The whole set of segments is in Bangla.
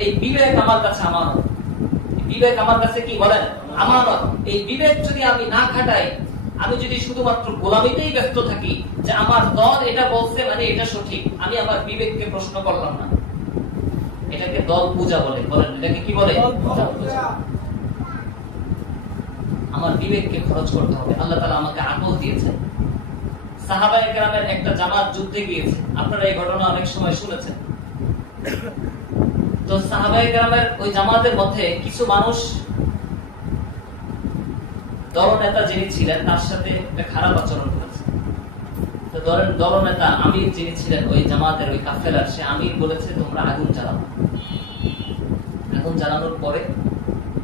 এই বিবেক আমার কাছে আমানত। বিবেক আমার কাছে কি বলেন? আমানত। এই বিবেক যদি আমি না খাটাই, আমি যদি শুধুমাত্র গোলামিতেই ব্যস্ত থাকি যে আমার দল এটা বলছে মানে এটা সঠিক, আমি আমার বিবেককে প্রশ্ন করলাম না, এটাকে দল পূজা বলে। বলেন এটাকে কি বলে? আমার বিবেককে খরচ করতে হবে। আল্লাহ তাআলা আমাকে আকল দিয়েছেন। সাহাবায়ে কেরামের একটা জামাত যুদ্ধে গিয়েছে, আপনারা এই ঘটনা অনেক সময় শুনেছেন। তো সাহাবায়ে কেরামের ওই জামাতের মধ্যে কিছু মানুষ দলনেতা যিনি ছিলেন তার সাথে একটা খারাপ আচরণ করেছে। তো দলনেতা আমির যিনি ছিলেন ওই জামাতের ওই কাফেলার, সে আমির বলেছে তোমরা আগুন জ্বালাও। আগুন জ্বালানোর পরে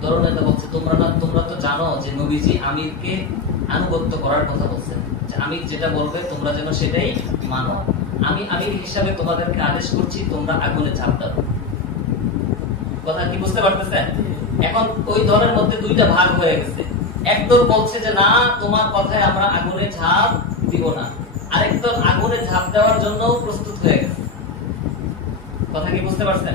দলনেতা বলছে তোমরা তো জানো যে নবীজি আমিরকে আনুগত্য করার কথা বলছেন, যে আমির যেটা বলবে তোমরা যেন সেটাই মানো। আমি আমির হিসাবে তোমাদেরকে আদেশ করছি তোমরা আগুনে ঝাঁপ দাও। কথা কি বুঝতে পারতেছেন? এখন ওই দলের মধ্যে দুইটা ভাগ হয়ে গেছে। একদল বলছে যে না, তোমার কথায় আমরা আগুনে ঝাঁপ দিব না। আরেক দল আগুনে ঝাঁপ দেওয়ার জন্য প্রস্তুত হয়ে গেছে। কথা কি বুঝতে পারছেন?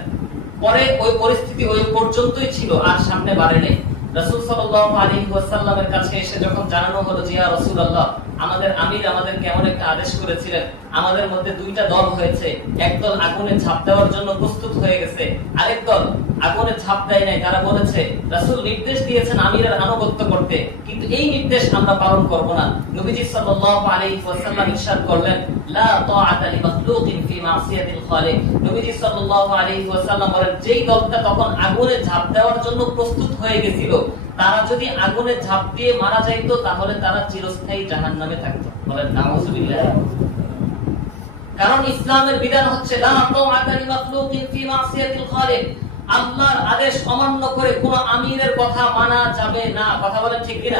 পরে ওই পরিস্থিতি ওই পর্যন্তই ছিল, আর সামনে বাড়ে নেই। রাসূল সাল্লাল্লাহু আলাইহি ওয়াসাল্লামের কাছে এসে যখন জানানো হলো যে ইয়া রাসূলুল্লাহ, আমাদের আমির আমাদেরকে এমন একটা আদেশ করেছিলেন, আমাদের মধ্যে দুইটা দল হয়েছে, একদল আগুনে ঝাঁপ দেওয়ার জন্য প্রস্তুত হয়ে গেছে, আরেক দল আগুনে ঝাঁপ দেয় নাই। তারা বলেছে রাসূল নির্দেশ দিয়েছেন আমিরের আনুগত্য করতে, কিন্তু এই নির্দেশ আমরা পালন করব না। নবীজি সাল্লাল্লাহু আলাইহি ওয়াসাল্লাম ইরশাদ করলেন লা তাআতা লিমাখলুকিন ফি মাসিয়াতিল খালিক। নবীজি সাল্লাল্লাহু আলাইহি ওয়াসাল্লাম বলেন, যেই দলটা তখন আগুনে ঝাঁপ দেওয়ার জন্য প্রস্তুত হয়ে গিয়েছিল, তারা যদি আগুনে ঝাঁপ দিয়ে মারা যাইতো তাহলে তারা চিরস্থায়ী জাহান্নামে থাকতো। বলেন নাউযুবিল্লাহ। কারণ ইসলামের বিধান হচ্ছে লা তাআতা লিমাখলুকিন ফি মাসিয়াতিল খালিক। আল্লাহর আদেশ অমান্য করে কোন আমিরের কথা মানা যাবে না। কথা বলেন ঠিক কিনা?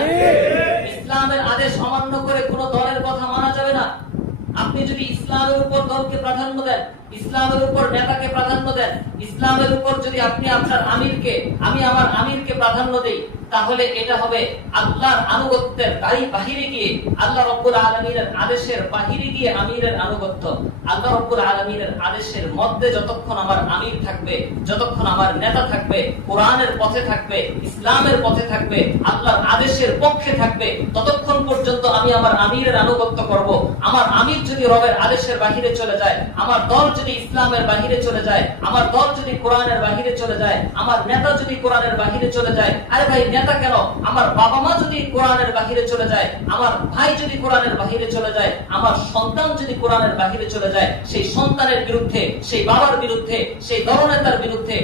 ইসলামের আদেশ অমান্য করে কোন দলের কথা মানা যাবে না। আপনি যদি ইসলামের উপর দলকে প্রাধান্য দেন, ইসলামের উপর নেতাকে প্রাধান্য দেন, ইসলামের উপর যদি আপনি আপনার আমিরকে, আমি আমার আমিরকে প্রাধান্য দেই, তাহলে এটা হবে আল্লাহর আনুগত্যের বাহিরে গিয়ে, আল্লাহ রাব্বুল আলামিনের আদেশের বাহিরে গিয়ে আমিরের আনুগত্য। আল্লাহ রাব্বুল আলামিনের আদেশের মধ্যে যতক্ষণ আমার আমির থাকবে, যতক্ষণ আমার নেতা থাকবে, কোরআনের পথে থাকবে, ইসলামের পথে থাকবে, আল্লাহর আদেশের পক্ষে থাকবে, ততক্ষণ পর্যন্ত আমি আমার আমিরের আনুগত্য করব। আমার আমির যদি রবের আদেশের বাহিরে চলে যায়, আমার দল যদি ইসলামের বাহিরে চলে যায়, আমার দল যদি কোরআনের বাহিরে চলে যায়, আমার নেতা যদি কোরআনের বাহিরে চলে যায়, আরে ভাই নেতা কেন, আমার বাবা মা যদি কোরআনের বাহিরে চলে যায়, আমার ভাই যদি কোরআনের বাহিরে চলে যায়, আমার সন্তান যদি কোরআনের বাহিরে চলে যায়, সেই সন্তানের বিরুদ্ধে, সেই বাবার বিরুদ্ধে, সেই দলনেতার বিরুদ্ধে,